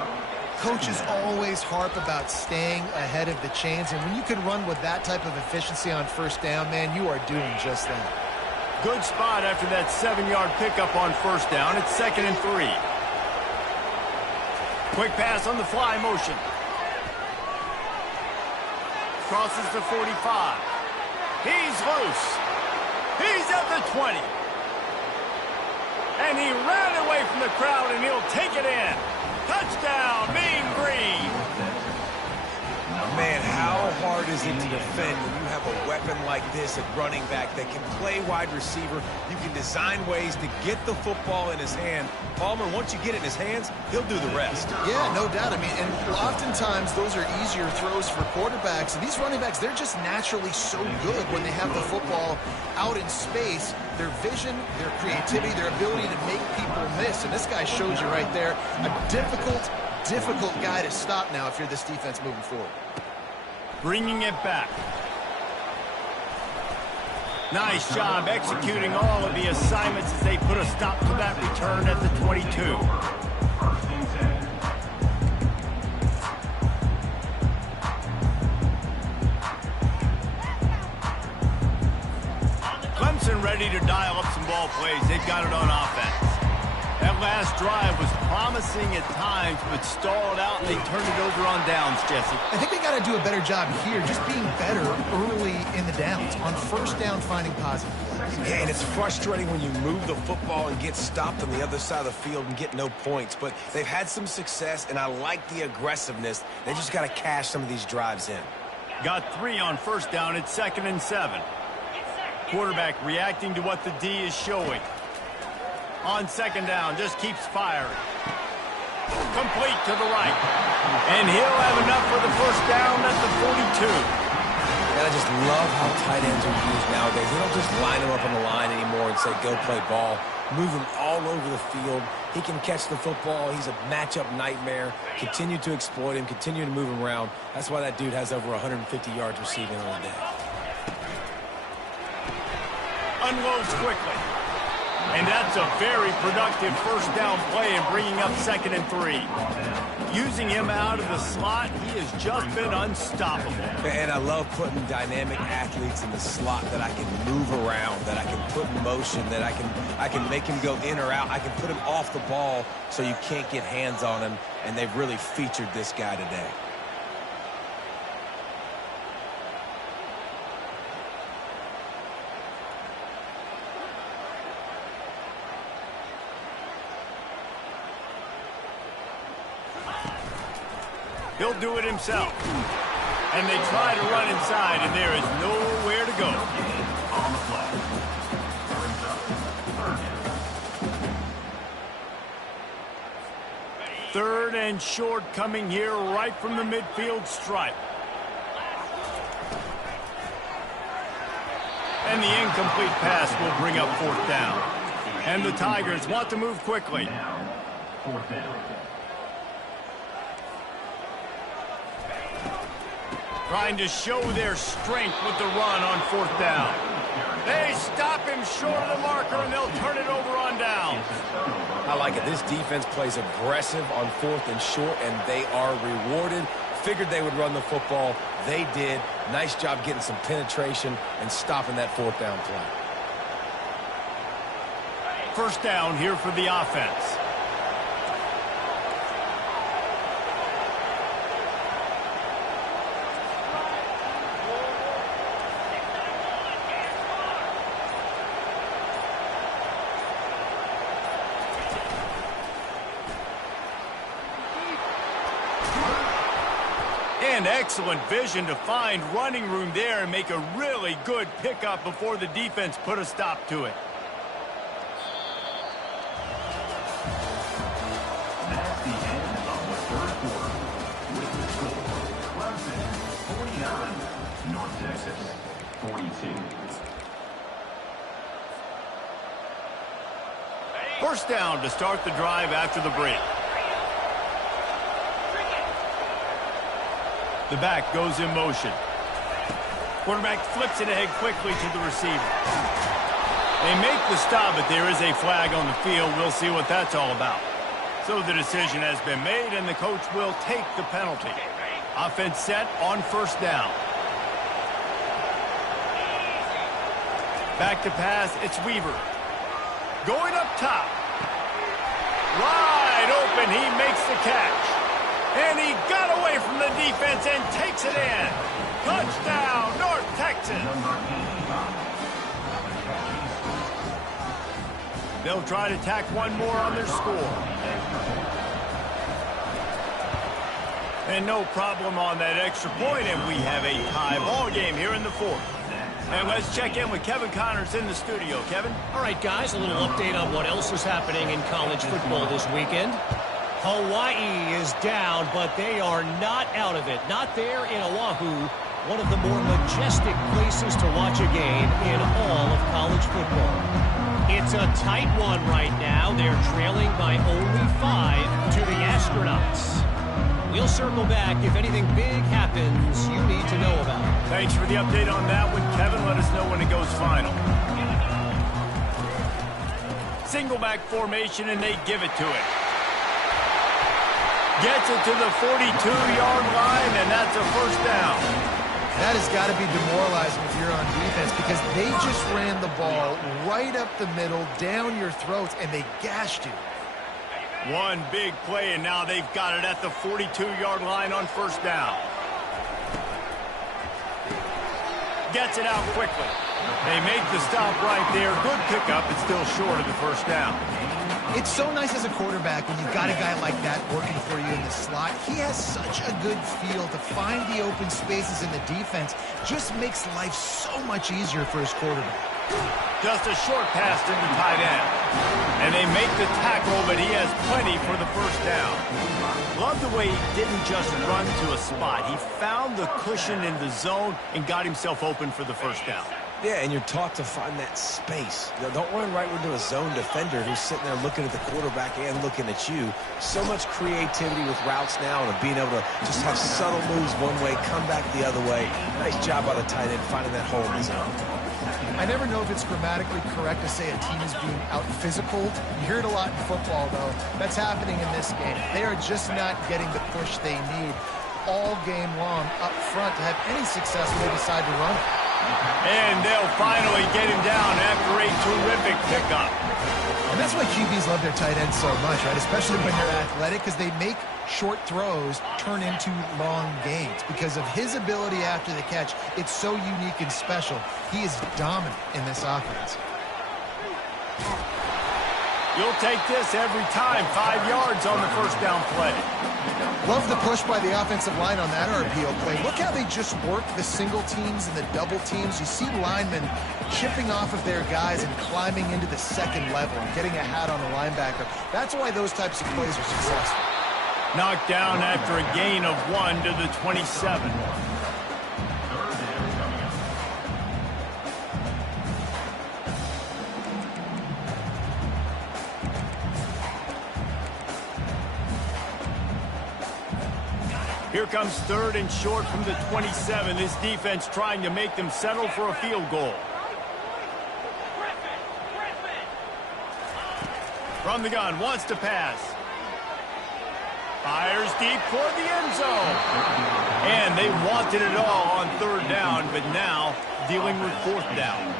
Coaches always harp about staying ahead of the chains, and when you can run with that type of efficiency on 1st down, man, you are doing just that. Good spot after that 7-yard pickup on 1st down. It's 2nd and 3. Quick pass on the fly motion. Crosses the 45. He's loose. He's at the 20. And he ran away from the crowd, and he'll take it in. Touchdown, Mean Green. Man, how hard is it to defend when you have a weapon like this at running back that can play wide receiver? You can design ways to get the football in his hand. Palmer, once you get it in his hands, he'll do the rest. Yeah, no doubt. I mean, and oftentimes those are easier throws for quarterbacks. And these running backs, they're just naturally so good when they have the football out in space. Their vision, their creativity, their ability to make people miss. And this guy shows you right there a difficult guy to stop now if you're this defense moving forward. Bringing it back. Nice job executing all of the assignments as they put a stop to that return at the 22. Clemson ready to dial up some ball plays. They've got it on offense. That last drive was promising at times, but stalled out, and they turned it over on downs, Jesse. I think they got to do a better job here, just being better early in the downs. On 1st down, finding positive plays. Yeah, and it's frustrating when you move the football and get stopped on the other side of the field and get no points. But they've had some success, and I like the aggressiveness. They just got to cash some of these drives in. Got 3 on 1st down. It's 2nd and 7. Quarterback reacting to what the D is showing. On 2nd down, just keeps firing. Complete to the right. And he'll have enough for the 1st down at the 42. And I just love how tight ends are used nowadays. They don't just line them up on the line anymore and say, go play ball. Move him all over the field. He can catch the football. He's a matchup nightmare. Continue to exploit him. Continue to move him around. That's why that dude has over 150 yards receiving on the day. Unloads quickly. And that's a very productive 1st down play and bringing up 2nd and 3. Using him out of the slot, he has just been unstoppable. And I love putting dynamic athletes in the slot that I can move around, that I can put in motion, that I can make him go in or out. I can put him off the ball so you can't get hands on him, and they've really featured this guy today. He'll do it himself. And they try to run inside, and there is nowhere to go. Third and short coming here right from the midfield stripe. And the incomplete pass will bring up 4th down. And the Tigers want to move quickly. Trying to show their strength with the run on 4th down. They stop him short of the marker, and they'll turn it over on downs. I like it. This defense plays aggressive on 4th and short, and they are rewarded. Figured they would run the football. They did. Nice job getting some penetration and stopping that 4th down play. 1st down here for the offense. And excellent vision to find running room there and make a really good pickup before the defense put a stop to it. That's the end of the 3rd quarter. With the score, Clemson 49, North Texas 42. 1st down to start the drive after the break. The back goes in motion. Quarterback flips it ahead quickly to the receiver. They make the stop, but there is a flag on the field. We'll see what that's all about. So the decision has been made, and the coach will take the penalty. Offense set on 1st down. Back to pass, it's Weaver. Going up top. Wide open, he makes the catch. And he got away from the defense and takes it in. Touchdown, North Texas. They'll try to tack one more on their score. And no problem on that extra point, and we have a tie ball game here in the 4th. And let's check in with Kevin Connors in the studio. Kevin? All right, guys, a little update on what else is happening in college football this weekend. Hawaii is down, but they are not out of it. Not there in Oahu, one of the more majestic places to watch a game in all of college football. It's a tight one right now. They're trailing by only 5 to the Astronauts. We'll circle back if anything big happens you need to know about. Thanks for the update on that one, Kevin. Let us know when it goes final. Single back formation, and they give it to it. Gets it to the 42-yard line, and that's a 1st down. That has got to be demoralizing if you're on defense, because they just ran the ball right up the middle, down your throats, and they gashed you. One big play, and now they've got it at the 42-yard line on 1st down. Gets it out quickly. They make the stop right there. Good pickup. It's still short of the 1st down. It's so nice as a quarterback when you've got a guy like that working for you in the slot. He has such a good feel to find the open spaces in the defense. Just makes life so much easier for his quarterback. Just a short pass to the tight end. And they make the tackle, but he has plenty for the 1st down. Love the way he didn't just run to a spot. He found the cushion in the zone and got himself open for the 1st down. Yeah, and you're taught to find that space. Don't run right into a zone defender who's sitting there looking at the quarterback and looking at you. So much creativity with routes now and being able to just have subtle moves one way, come back the other way. Nice job by the tight end finding that hole in the zone. I never know if it's grammatically correct to say a team is being out-physical. You hear it a lot in football, though. That's happening in this game. They are just not getting the push they need all game long up front to have any success when they decide to run it. And they'll finally get him down after a terrific pickup. And that's why QBs love their tight ends so much, right? Especially when they're athletic, because they make short throws turn into long gains. Because of his ability after the catch, it's so unique and special. He is dominant in this offense. You'll take this every time. 5 yards on the 1st down play. Love the push by the offensive line on that RPO play. Look how they just work the single teams and the double teams. You see linemen chipping off of their guys and climbing into the 2nd level and getting a hat on the linebacker. That's why those types of plays are successful. Knocked down after a gain of 1 to the 27. Here comes 3rd and short from the 27. This defense trying to make them settle for a field goal. From the gun, wants to pass. Fires deep toward the end zone. And they wanted it all on 3rd down, but now dealing with 4th down.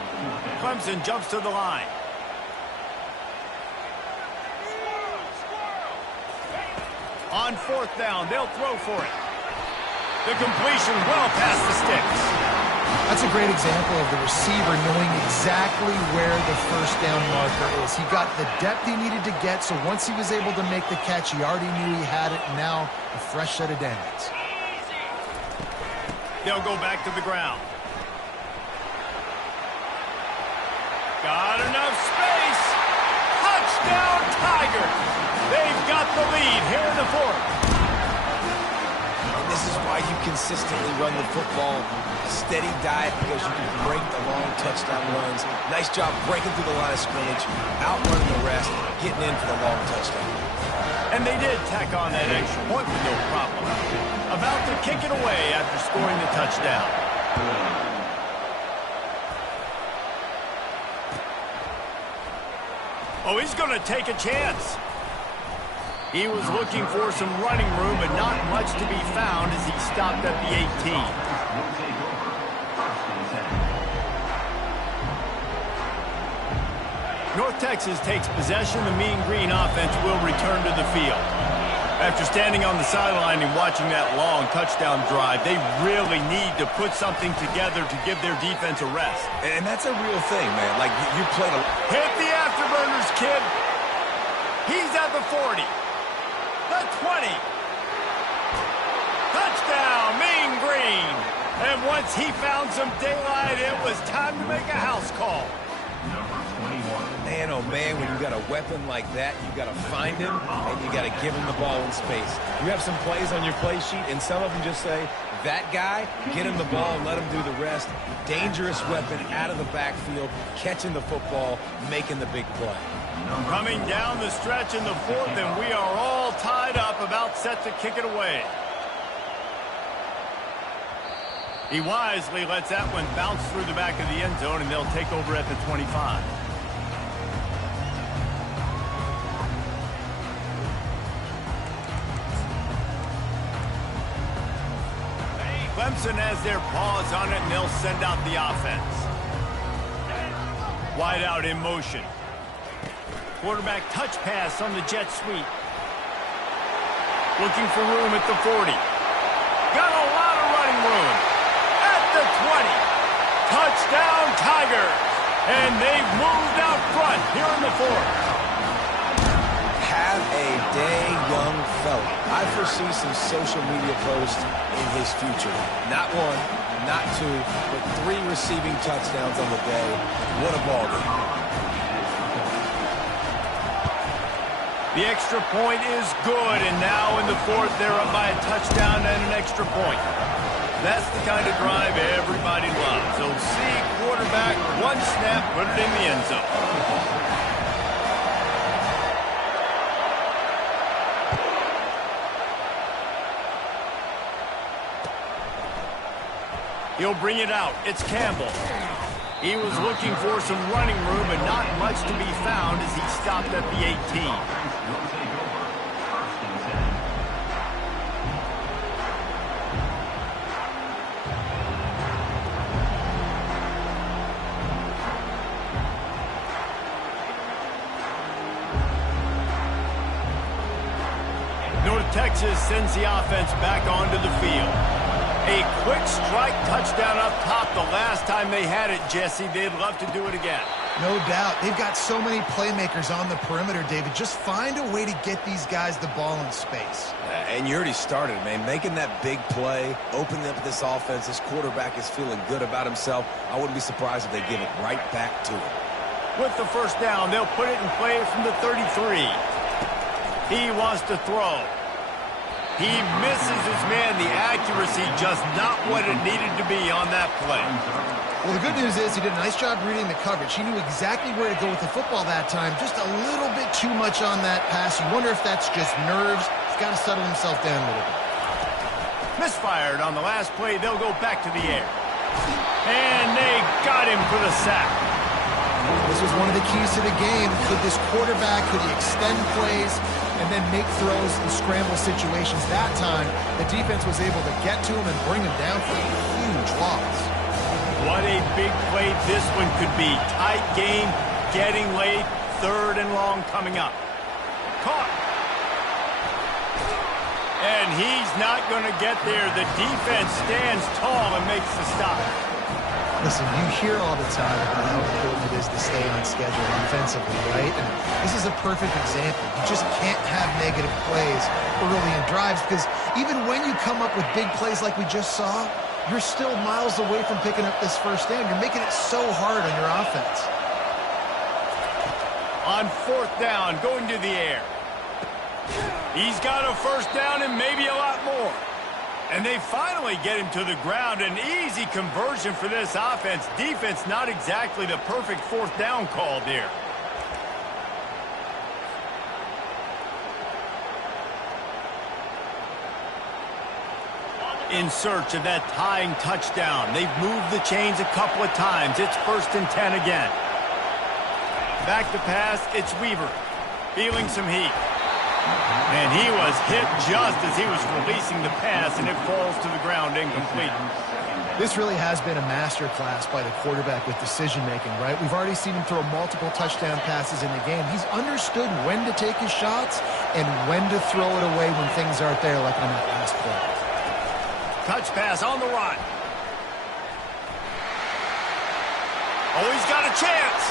Clemson jumps to the line. On 4th down, they'll throw for it. The completion well past the sticks. That's a great example of the receiver knowing exactly where the 1st down marker is. He got the depth he needed to get, so once he was able to make the catch, he already knew he had it, and now a fresh set of downs. They'll go back to the ground. Got enough space. Touchdown, Tigers. They've got the lead here in the 4th. This is why you consistently run the football. A steady diet because you can break the long touchdown runs. Nice job breaking through the line of scrimmage, outrunning the rest, getting in for the long touchdown. And they did tack on that extra point with no problem. About to kick it away after scoring the touchdown. Oh, he's going to take a chance. He was looking for some running room, but not much to be found as he stopped at the 18. North Texas takes possession. The Mean Green offense will return to the field. After standing on the sideline and watching that long touchdown drive, they really need to put something together to give their defense a rest. And that's a real thing, man. Like, you played a... Hit the afterburners, kid. He's at the 40. The 20. Touchdown, Mean Green. And once he found some daylight, it was time to make a house call. Man, oh man, when you got a weapon like that, you got to find him, and you got to give him the ball in space. You have some plays on your play sheet, and some of them just say, that guy, get him the ball and let him do the rest. Dangerous weapon out of the backfield, catching the football, making the big play. Coming down the stretch in the 4th, and we are all tied up, about set to kick it away. He wisely lets that one bounce through the back of the end zone, and they'll take over at the 25. Clemson has their paws on it, and they'll send out the offense. Wide out in motion. Quarterback touch pass on the jet sweep. Looking for room at the 40. Got a lot of running room. At the 20. Touchdown, Tigers. And they've moved out front here in the 4th. Have a day, young fella. I foresee some social media posts in his future. Not 1, not 2, but 3 receiving touchdowns on the day. What a ball game. The extra point is good, and now in the 4th, they're up by a touchdown and an extra point. That's the kind of drive everybody loves. So see quarterback, one snap, put it in the end zone. He'll bring it out. It's Campbell. He was looking for some running room, but not much to be found as he stopped at the 18. North Texas sends the offense back onto the field. A quick strike touchdown up top the last time they had it, Jesse. They'd love to do it again. No doubt. They've got so many playmakers on the perimeter, David. Just find a way to get these guys the ball in space. And you already started, man. Making that big play, opening up this offense. This quarterback is feeling good about himself. I wouldn't be surprised if they give it right back to him. With the first down, they'll put it in play from the 33. He wants to throw. He misses his man. The accuracy just not what it needed to be on that play. Well, the good news is he did a nice job reading the coverage. He knew exactly where to go with the football that time. Just a little bit too much on that pass. You wonder if that's just nerves. He's got to settle himself down a little bit. Misfired on the last play. They'll go back to the air. And they got him for the sack. This was one of the keys to the game. Could this quarterback, could he extend plays and then make throws in scramble situations? That time, the defense was able to get to him and bring him down for a huge loss. What a big play this one could be. Tight game, getting late, 3rd and long coming up. Caught. And he's not going to get there. The defense stands tall and makes the stop. Listen, you hear all the time about how important it is to stay on schedule defensively, right? And this is a perfect example. You just can't have negative plays early in drives because even when you come up with big plays like we just saw, you're still miles away from picking up this first down. You're making it so hard on your offense. On 4th down, going to the air. He's got a first down and maybe a lot more. And they finally get him to the ground. An easy conversion for this offense. Defense not exactly the perfect 4th down call there. In search of that tying touchdown. They've moved the chains a couple of times. It's 1st and 10 again. Back to pass, it's Weaver. Feeling some heat. And he was hit just as he was releasing the pass, and it falls to the ground incomplete. This really has been a masterclass by the quarterback with decision-making, right? We've already seen him throw multiple touchdown passes in the game. He's understood when to take his shots and when to throw it away when things aren't there, like on that last play. Touch pass on the run. Oh, he's got a chance.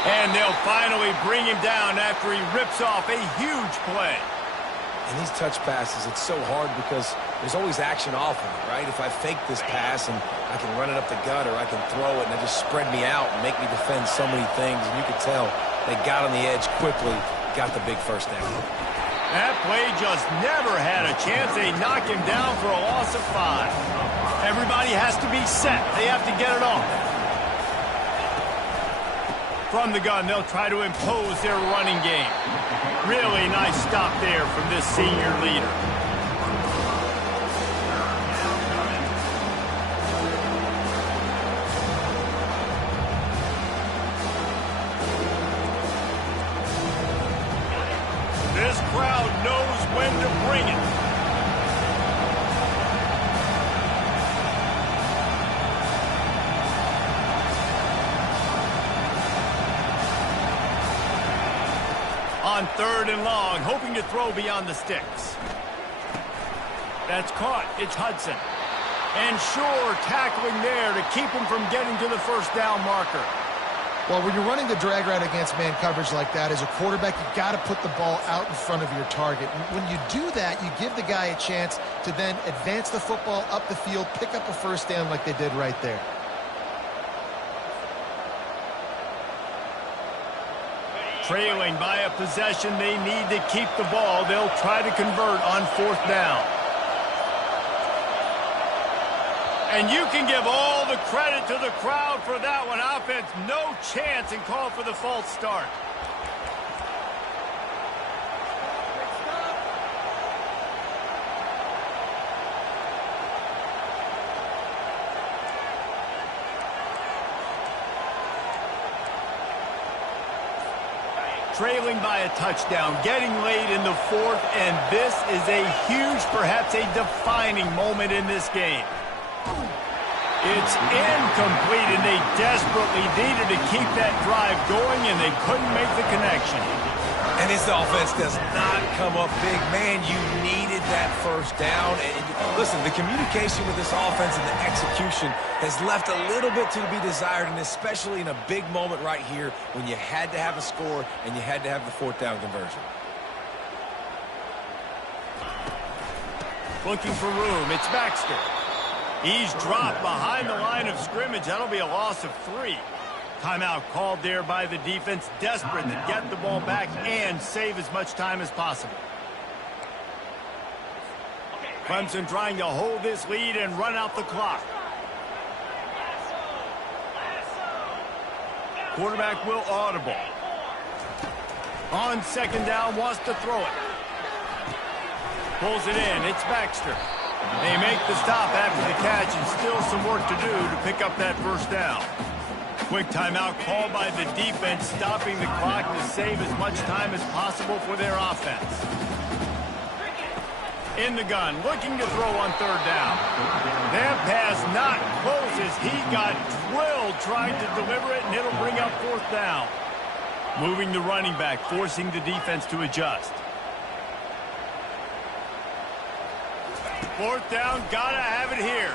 And they'll finally bring him down after he rips off a huge play. And these touch passes, it's so hard because there's always action off of it, right? If I fake this pass and I can run it up the gut or I can throw it and it just spread me out and make me defend so many things. And you could tell they got on the edge quickly, got the big first down. That play just never had a chance. They knock him down for a loss of 5. Everybody has to be set. They have to get it off. From the gun, they'll try to impose their running game. Really nice stop there from this senior leader. This crowd knows when to bring it. On 3rd and long, hoping to throw beyond the sticks. That's caught. It's Hudson. And Shore tackling there to keep him from getting to the first down marker. Well, when you're running the drag route against man coverage like that, as a quarterback, you got to put the ball out in front of your target. When you do that, you give the guy a chance to then advance the football up the field, pick up a first down like they did right there. Trailing by a possession, they need to keep the ball. They'll try to convert on 4th down. And you can give all the credit to the crowd for that one. Offense, no chance, and call for the false start. Trailing by a touchdown, getting late in the 4th, and this is a huge, perhaps a defining moment in this game. It's incomplete, and they desperately needed to keep that drive going, and they couldn't make the connection. And this offense does not come up big. Man, you needed that first down. And listen, the communication with this offense and the execution has left a little bit to be desired, and especially in a big moment right here when you had to have a score and you had to have the 4th down conversion. Looking for room. It's Baxter. He's dropped behind the line of scrimmage. That'll be a loss of 3. Timeout called there by the defense, desperate to get the ball back and save as much time as possible. Clemson trying to hold this lead and run out the clock. Quarterback will audible. On 2nd down, wants to throw it. Pulls it in. It's Baxter. They make the stop after the catch and still some work to do to pick up that first down. Quick timeout called by the defense, stopping the clock to save as much time as possible for their offense. In the gun, looking to throw on third down. That pass not close as he got drilled trying to deliver it, and it'll bring up fourth down. Moving the running back, forcing the defense to adjust. Fourth down, gotta have it here.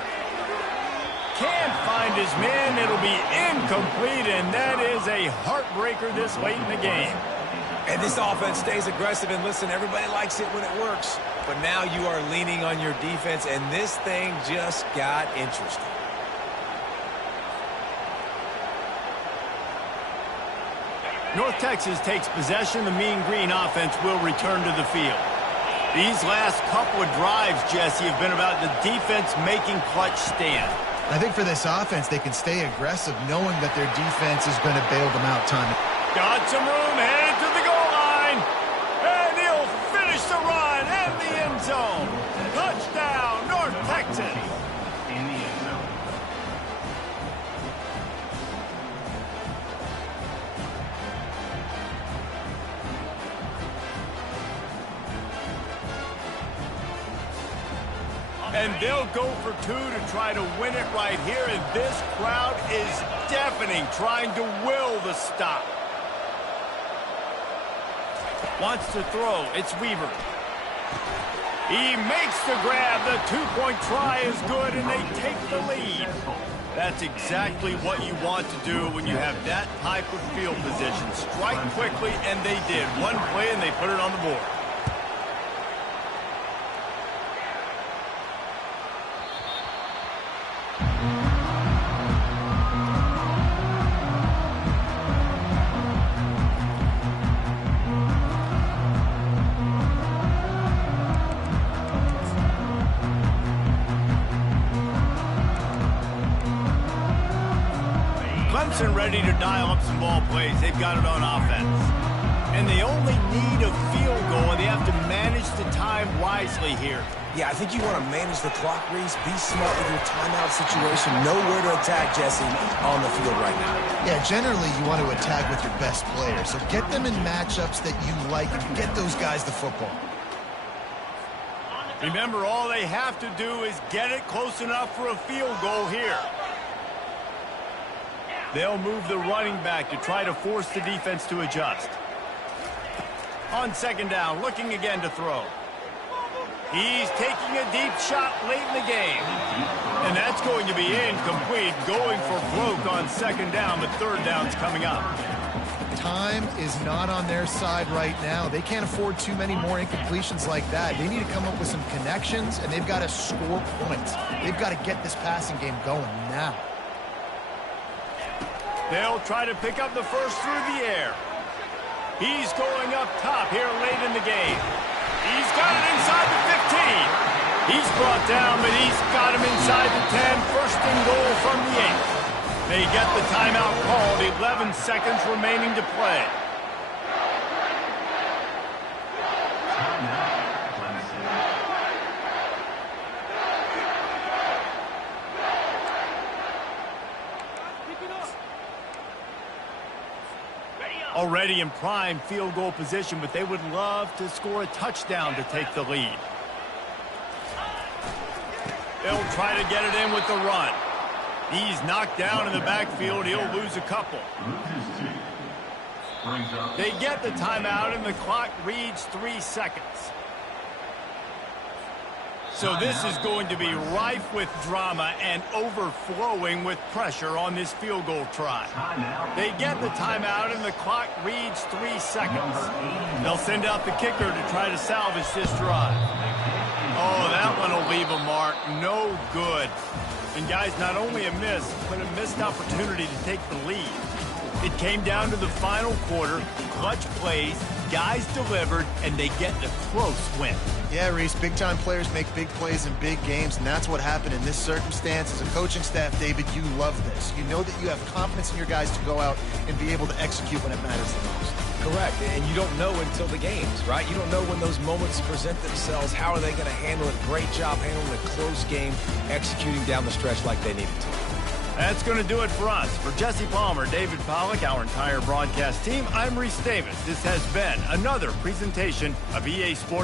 Can't find his man, it'll be incomplete, and that is a heartbreaker this late in the game. And this offense stays aggressive, and listen, everybody likes it when it works. But now you are leaning on your defense, and this thing just got interesting. North Texas takes possession. The Mean Green offense will return to the field. These last couple of drives, Jesse, have been about the defense making clutch stand. I think for this offense, they can stay aggressive knowing that their defense is going to bail them out time. Got some room, headed to the goal line. And he'll finish the run in the end zone. Touchdown, North Texas. In the end zone. And they'll go for two to try to win it right here. And this crowd is deafening, trying to will the stop. Wants to throw. It's Weaver. He makes the grab. The two-point try is good, and they take the lead. That's exactly what you want to do when you have that type of field position. Strike quickly, and they did. One play, and they put it on the board. Clemson ready to dial up some ball plays. They've got it on offense. And they only need a field goal, and they have to manage the time wisely here. Yeah, I think you want to manage the clock, Reese. Be smart with your timeout situation. Know where to attack, Jesse, on the field right now. Yeah, generally you want to attack with your best player. So get them in matchups that you like and get those guys the football. Remember, all they have to do is get it close enough for a field goal here. They'll move the running back to try to force the defense to adjust. On second down, looking again to throw. He's taking a deep shot late in the game. And that's going to be incomplete, going for broke on second down, but third down's coming up. Time is not on their side right now. They can't afford too many more incompletions like that. They need to come up with some connections, and they've got to score points. They've got to get this passing game going now. They'll try to pick up the first through the air. He's going up top here late in the game. He's got it inside the 15. He's brought down, but he's got him inside the 10. First and goal from the 8. They get the timeout called. 11 seconds remaining to play. Already in prime field goal position, but they would love to score a touchdown to take the lead. They'll try to get it in with the run. He's knocked down in the backfield. He'll lose a couple. They get the timeout, and the clock reads 3 seconds. So this is going to be rife with drama and overflowing with pressure on this field goal try. They get the timeout, and the clock reads 3 seconds. They'll send out the kicker to try to salvage this drive. Oh, that one will leave a mark. No good. And, guys, not only a miss, but a missed opportunity to take the lead. It came down to the final quarter, clutch plays, guys delivered, and they get the close win. Yeah, Reese, big-time players make big plays in big games, and that's what happened in this circumstance. As a coaching staff, David, you love this. You know that you have confidence in your guys to go out and be able to execute when it matters the most. Correct, and you don't know until the games, right? You don't know when those moments present themselves. How are they going to handle it? Great job handling a close game, executing down the stretch like they needed to. That's going to do it for us. For Jesse Palmer, David Pollack, our entire broadcast team, I'm Reese Davis. This has been another presentation of EA Sports